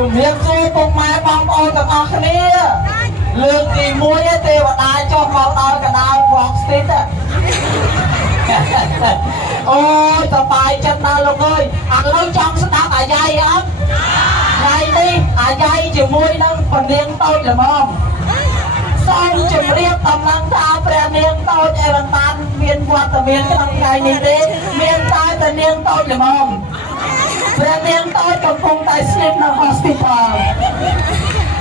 ជំរាបសួរពុកម៉ែបងប្អូនទាំងអស់គ្នាលើកទី1ទេវតាចុះមកដល់កណ្ដាលវងស្ទីតអូយសប្បាយចិត្តណាស់លោកអើយឥឡូវចង់ស្ដាប់អាយ៉ៃអត់ថ្ងៃនេះអាយ៉ៃជាមួយនឹងពនាងតូចល្មមសូមជម្រាបតំណែងថាព្រះនាងតូចអេរតានមានវត្តមានក្នុងថ្ងៃនេះទេមានតែនាងតូចល្មមព្រះនាងតូចកំពុងតែស្លៀកនៅ hospital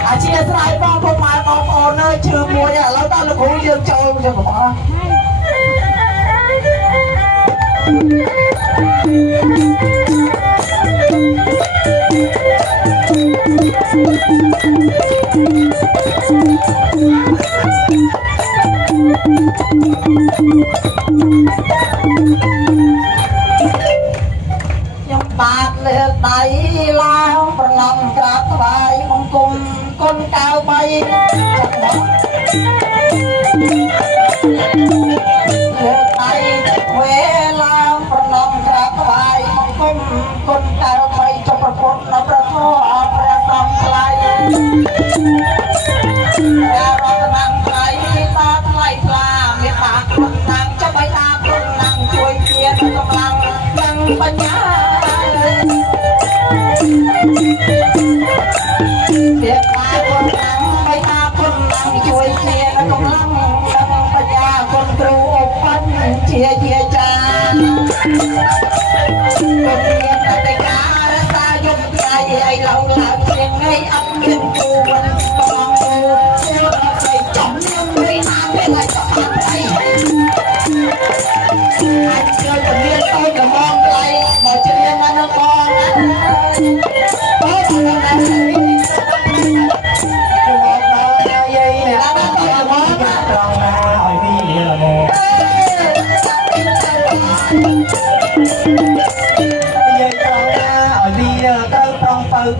អធិស្ឋានបងពុកម៉ែបងប្អូននៅជឿមួយឥឡូវតើលោកគ្រូយើងចូលយើងបងប្អូនបាទលើកដៃឡើងប្រឡំក្រាបថ្វាយបង្គំគុណកៅបីលើកដៃវេឡើងប្រឡំក្រាបថ្វាយបង្គំគុណកៅបីចុះប្រពុតនៅព្រះធម៌ព្រះសង្ឃថ្លៃព្រះរតនត្រ័យតាថ្លៃថ្លាមេត្តាគុណណាំចាំឲ្យតាគុណណាំជួយជាកម្លាំងនិងបញ្ញាviệc ta con nắng mấy ta con nắngជួយគ្នាកម្លាំងនិងបញ្ញាគុណគ្រូអប់បញ្ញជាចាគុណមានអតិការរសាយមថ្ងៃឲ្យឡើងឡើងជាងថ្ងៃអត់មានគូមិនបងគូចូលដល់ស្អីចំនឹងមិនណាពេលឲ្យចប់ហើយអាចចូលពលានតូចល្មមថ្លៃមកជ្រៀងនៅបង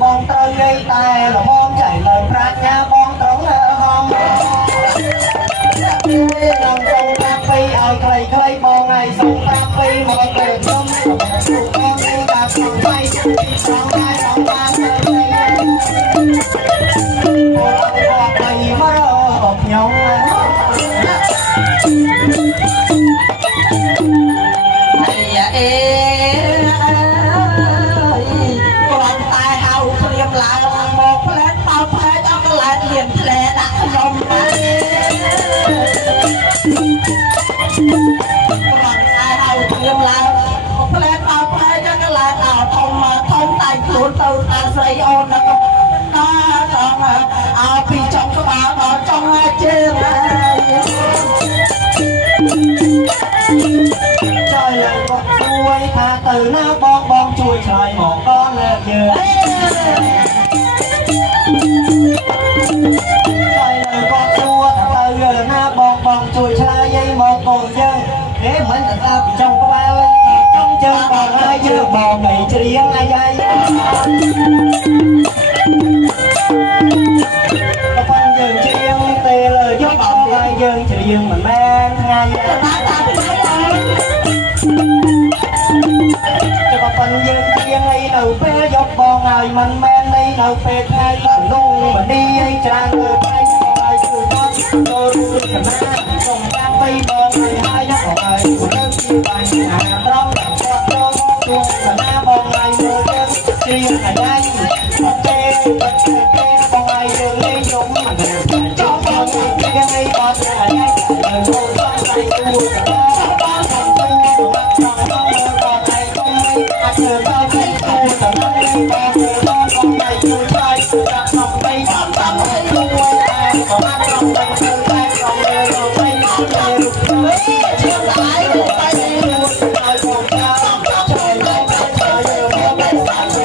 បងត្រូវនិយាយតែល្មមចៃលើប្រាជ្ញាបងត្រូវហមនឹងសូមតាពីឲ្យខ្លីៗបងឲ្យសូមតាពីមកទៅខ្ញុំបងនេះតាពីថ្ងៃបងឲ្យបងបានទៅបងទៅមករកខ្ញុំអេឡើងមកផ្លែបោផ្លែអត់កន្លែងលៀនផ្លែដាក់ខ្ញុំគាត់តែហៅព្រាមឡើងផ្លែបោផ្លែចកន្លែងអោធំតែខ្លួនទៅអាស្រីអូនណាដល់អោពីចុងក្បាលដល់ចុងជើងចូលឡើងគាត់ជួយថាទៅណាបងជួយឆ្លើយមកដល់លើយើងគាត់សួរថាទៅណាបងជួយឆ្លើយឲ្យមកកូនយើងទេមិនទៅដល់ពីចុងក្បាលចុងជើងបងហើយជើងបងនៃច្រៀងអាយ៉ៃប៉ុន្តែយើងច្រៀងទេលើយកអត់ហើយយើងច្រៀងមិនមែនថ្ងៃចុះប៉ុន្តែយើង ជាងអីនៅពេលយកបងហើយមិនមែនអីនៅពេលថ្ងៃនោះមនីអីច្រើនលើផ្នែកបងហើយគឺបងចូលរួមកណាសូមតាមបីបងហើយយកបងហើយទៅជាបញ្ហាត្រង់តែគាត់ចូលជួងកណាបងហើយមើលយើងជាអាយ៉ៃមកទេបាត់ទេបងហើយយើងលេងយំមិនដែរចង់បងជាងអីបងអាយ៉ៃទៅចូលសំដៃគួរកណាបងសំទូបងចង់បងមើលបងហើយកុំមិនអាចធ្វើដល់គួរតែមិនបងមើលបងបងហើយជួយឆ្លៃដាក់សំបីតាមតាមឲ្យគួរតែក៏បានត្រង់តែទៅតែត្រង់លើទៅទៅជាងដៃទៅឲ្យបងចាជួយបងជួយបងមិនសាច់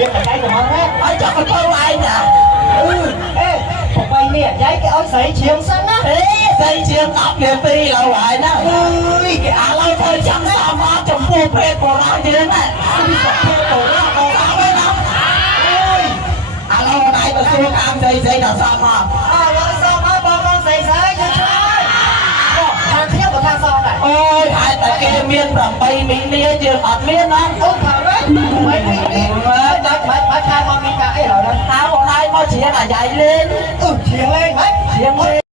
ជាតែដៃក៏មកដែរឲ្យចាប់ទៅឯងណាអេបងបីនេះយាយគេឲ្យស្រីជាងសិនណាស្រីជាង10នាទីឡើយហើយណាអើយគេអាឡូវធ្វើចាំតាមមកចំពោះពេទ្យបុរាណយើងណាពេទ្យបុរាណបងអើយណាអើយអាឡូវដៃទៅសួរតាមស្រីដល់សមមកឡើងសមមកបងស្រីស្រីទៅឆ្លើយខាងខ្ញុំក៏ថាសមដែរអូយហើយតែគេមាន8មីនាយើងអត់មានណាអូថាម៉េច8មីនាបាច់ខាងមកមានការអីហើយហៅបងដៃមកជ្រៀងអាយ៉ៃលេងជ្រៀងលេងម៉េចជ្រៀងលេង